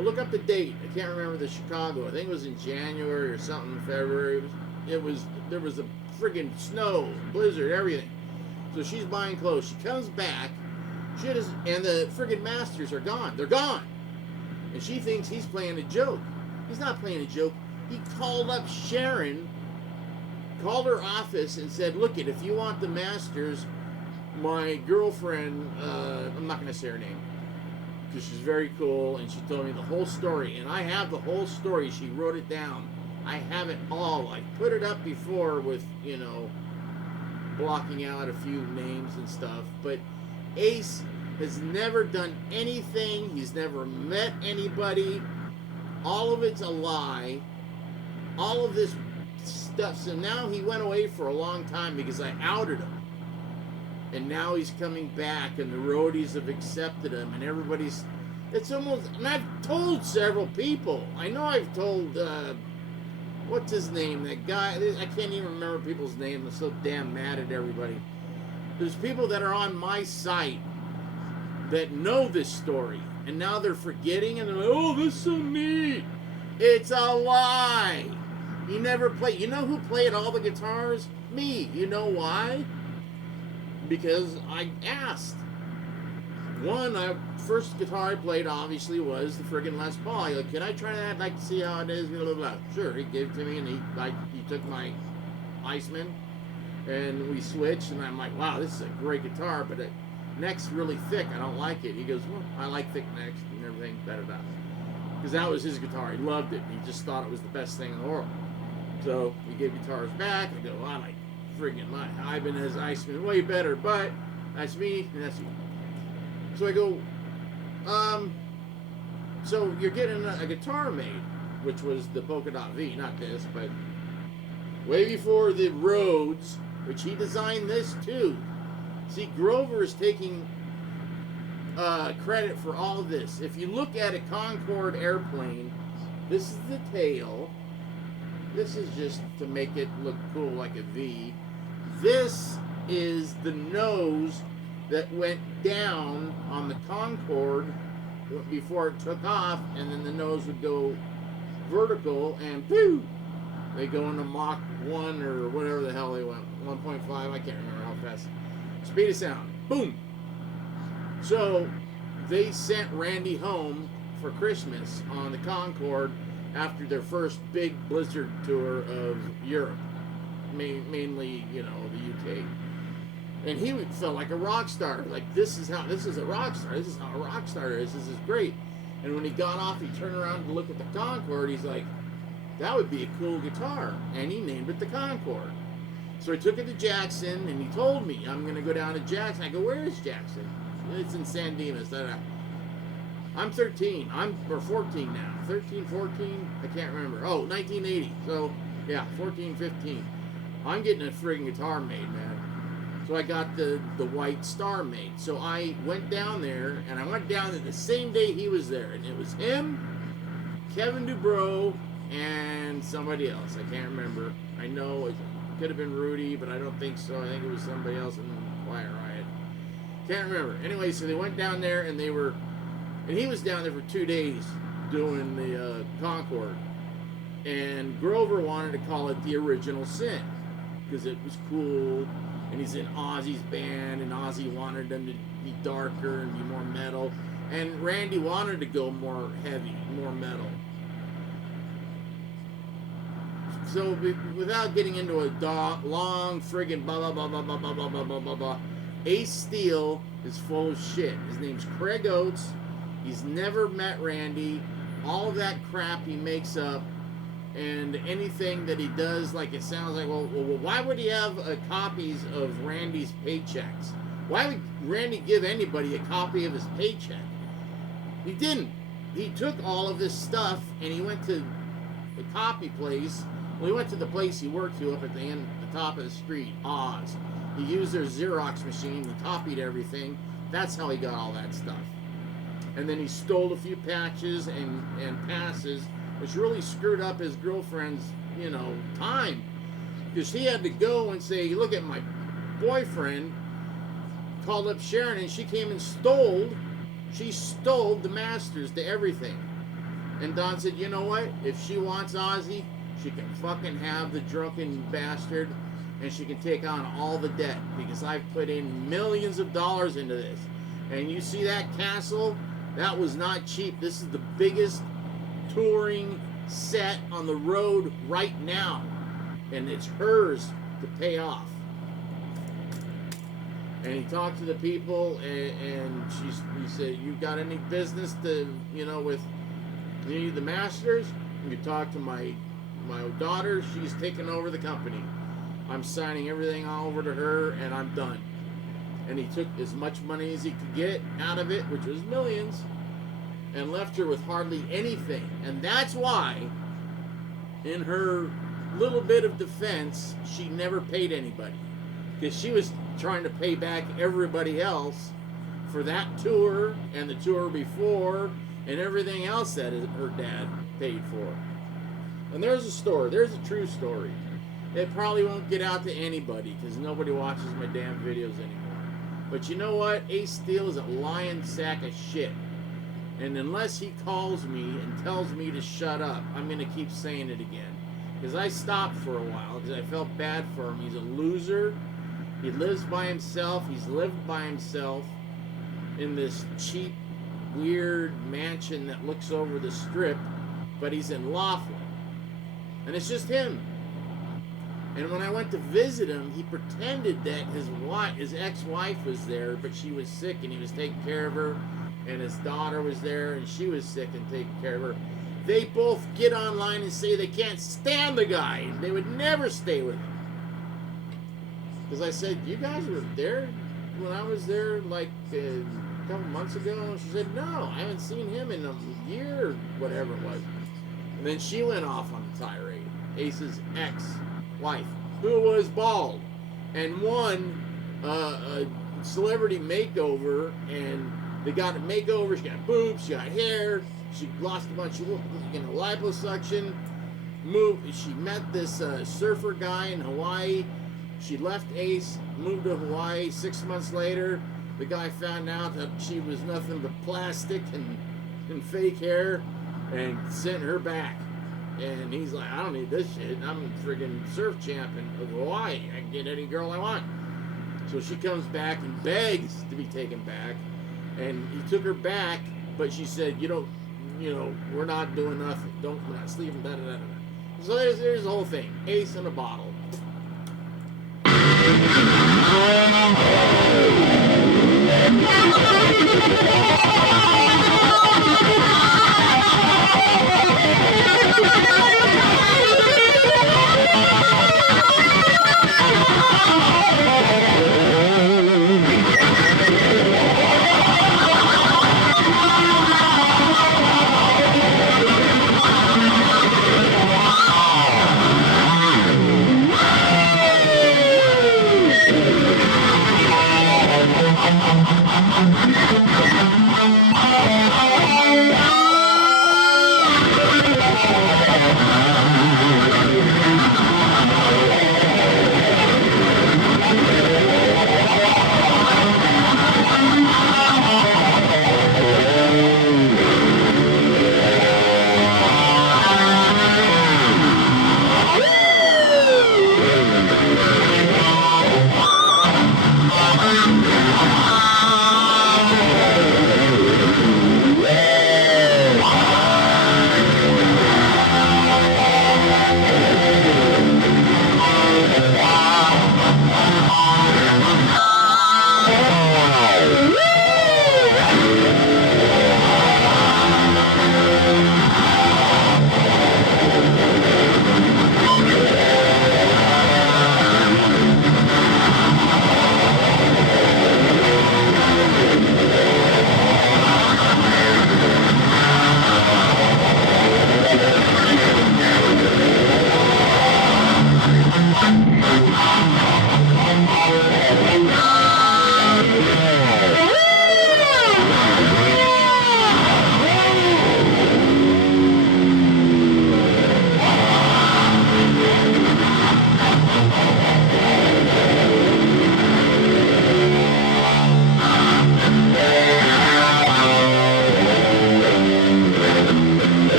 look up the date. I can't remember the Chicago. I think it was in January or something, February. There was a friggin' snow, blizzard, everything. So she's buying clothes. She comes back. And the friggin' Masters are gone. They're gone. And she thinks he's playing a joke. He's not playing a joke. He called up Sharon, called her office, and said, "Look, if you want the Masters, my girlfriend, I'm not going to say her name, because she's very cool, and she told me the whole story." And I have the whole story. She wrote it down. I have it all. I put it up before with, blocking out a few names and stuff. But Ace has never done anything. He's never met anybody. All of it's a lie. All of this stuff. So now he went away for a long time because I outed him. And now he's coming back, and the roadies have accepted him, and everybody's... It's almost... And I've told several people. I know I've told... what's his name? That guy... I can't even remember people's names. I'm so damn mad at everybody. There's people that are on my site that know this story, and now they're forgetting, and they're like, "Oh, this is so neat." It's a lie. He never played. You know who played all the guitars? Me. You know why? Because I asked. First guitar I played, obviously, was the friggin' Les Paul. I go, "Can I try that? I'd like to see how it is." Blah, blah, blah. Sure, he gave it to me, and he took my Iceman, and we switched, and I'm like, "Wow, this is a great guitar, but neck's really thick. I don't like it." He goes, "Well, I like thick necks and everything, da-da-da." Because that was his guitar. He loved it. He just thought it was the best thing in the world. So we gave guitars back. I go, "Well, I like friggin' my Ibanez Iceman way better, but that's me and that's you." So I go, so you're getting a guitar made, which was the Polka Dot V, not this, but way before the Rhoads, which he designed this too. See, Grover is taking credit for all of this. If you look at a Concorde airplane, this is the tail. This is just to make it look cool like a V. This is the nose that went down on the Concorde before it took off, and then the nose would go vertical, and poof, they go into Mach 1 or whatever the hell they went, 1.5, I can't remember how fast. Speed of sound, boom. So they sent Randy home for Christmas on the Concorde after their first big blizzard tour of Europe, mainly, the UK. And he felt like a rock star. Like, this is a rock star. This is how a rock star is. This is great. And when he got off, he turned around to look at the Concorde. He's like, "That would be a cool guitar." And he named it the Concorde. So I took it to Jackson, and he told me, "I'm going to go down to Jackson." I go, "Where is Jackson?" "It's in San Dimas." I'm 13. Or 14 now. 13, 14? I can't remember. Oh, 1980. So, yeah, 14, 15. I'm getting a friggin' guitar made, man. So I got the white star made. So I went down there, and I went down there the same day he was there. And it was him, Kevin Dubrow, and somebody else. I can't remember. I know it could have been Rudy, but I don't think so. I think it was somebody else in Quiet Riot. Can't remember. Anyway, so they went down there, and he was down there for 2 days doing the Concorde. And Grover wanted to call it the Original Sin because it was cool, and he's in Ozzy's band, and Ozzy wanted them to be darker and be more metal, and Randy wanted to go more heavy, more metal. So without getting into a long friggin' blah blah blah blah blah blah blah blah blah blah blah, Oates Steele is full of shit. His name's Craig Oates. He's never met Randy. All of that crap he makes up, and anything that he does, like, it sounds like, well, why would he have copies of Randy's paychecks? Why would Randy give anybody a copy of his paycheck? He didn't. He took all of this stuff, and he went to the copy place. Well, he went to the place he worked to up at the end, the top of the street, Oz. He used their Xerox machine and copied everything. That's how he got all that stuff. And then he stole a few patches and passes, which really screwed up his girlfriend's, time. Because he had to go and say, "Look at my boyfriend," called up Sharon, and she came and stole the masters to everything. And Don said, you know what? If she wants Ozzy, she can fucking have the drunken bastard, and she can take on all the debt, because I've put in millions of dollars into this. And you see that castle? That was not cheap. This is the biggest touring set on the road right now, and it's hers to pay off. And he talked to the people, and he said, you got any business to, you know, with any of the masters? You talk to my daughter, she's taking over the company. I'm signing everything all over to her, and I'm done. And he took as much money as he could get out of it, which was millions, and left her with hardly anything. And that's why, in her little bit of defense, she never paid anybody. Because she was trying to pay back everybody else for that tour and the tour before and everything else that her dad paid for. And there's a story. There's a true story. It probably won't get out to anybody because nobody watches my damn videos anymore. But you know what? Oates Steele is a lying sack of shit. And unless he calls me and tells me to shut up, I'm going to keep saying it again. Because I stopped for a while because I felt bad for him. He's a loser. He lives by himself. He's lived by himself in this cheap, weird mansion that looks over the strip, but he's in Laughlin. And it's just him. And when I went to visit him, he pretended that his ex-wife was there, but she was sick and he was taking care of her, and his daughter was there and she was sick and taking care of her. They both get online and say they can't stand the guy. They would never stay with him. Because I said, you guys were there when I was there like a couple months ago? And she said, no, I haven't seen him in a year or whatever it was. And then she went off on a tirade. Ace's ex-wife, who was bald, and won a celebrity makeover, and they got a makeover. She got boobs, she got hair, she lost a bunch of liposuction. She met this surfer guy in Hawaii. She left Ace, moved to Hawaii. 6 months later, the guy found out that she was nothing but plastic and fake hair, and sent her back. And he's like, I don't need this shit. I'm a friggin' surf champion of Hawaii. I can get any girl I want. So she comes back and begs to be taken back. And he took her back, but she said, we're not doing nothing. We're not sleeping, da da da da. So there's the whole thing. Ace in a bottle.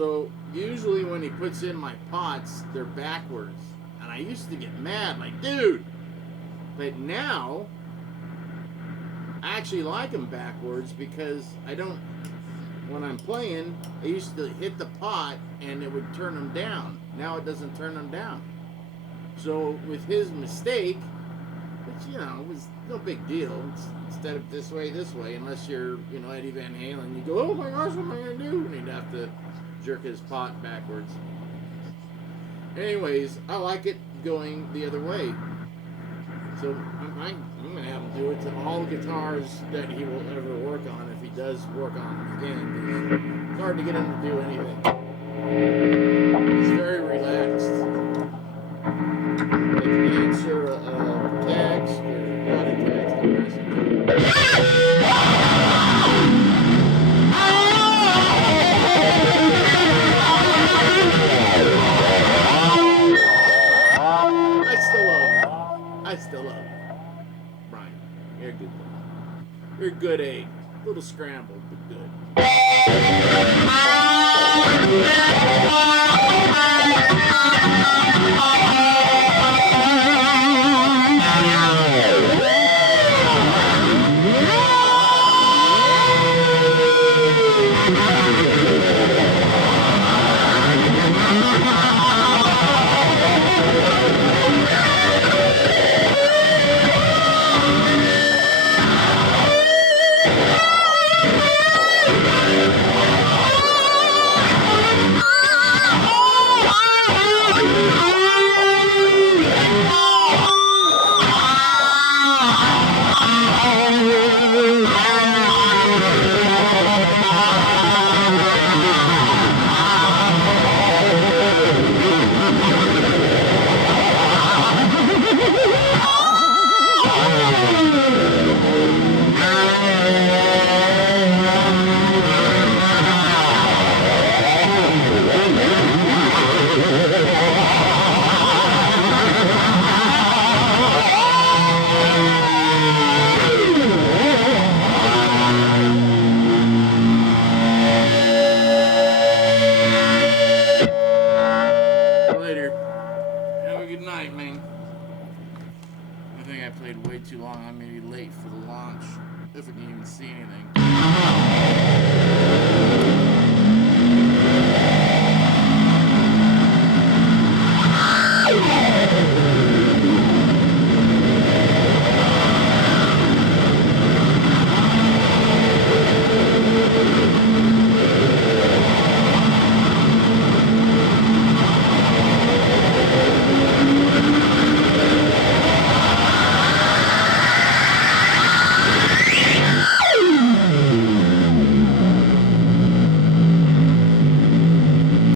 So usually when he puts in my pots, they're backwards. And I used to get mad, like, dude. But now, I actually like them backwards because I don't, when I'm playing, I used to hit the pot and it would turn them down. Now it doesn't turn them down. So with his mistake, which, you know, was no big deal. Instead of this way, unless you're, you know, Eddie Van Halen, you go, oh my gosh, what am I going to do? And he'd have to jerk his pot backwards. Anyways, I like it going the other way. So I'm going to have him do it to all the guitars that he will ever work on, if he does work on them again. It's hard to get him to do anything. He's very relaxed. Like answer tags or body tags to I still love him. Brian, you're a good one. You're a good egg. A little scrambled, but good. anything. I think I played way too long. I'm gonna be late for the launch if I can even see anything.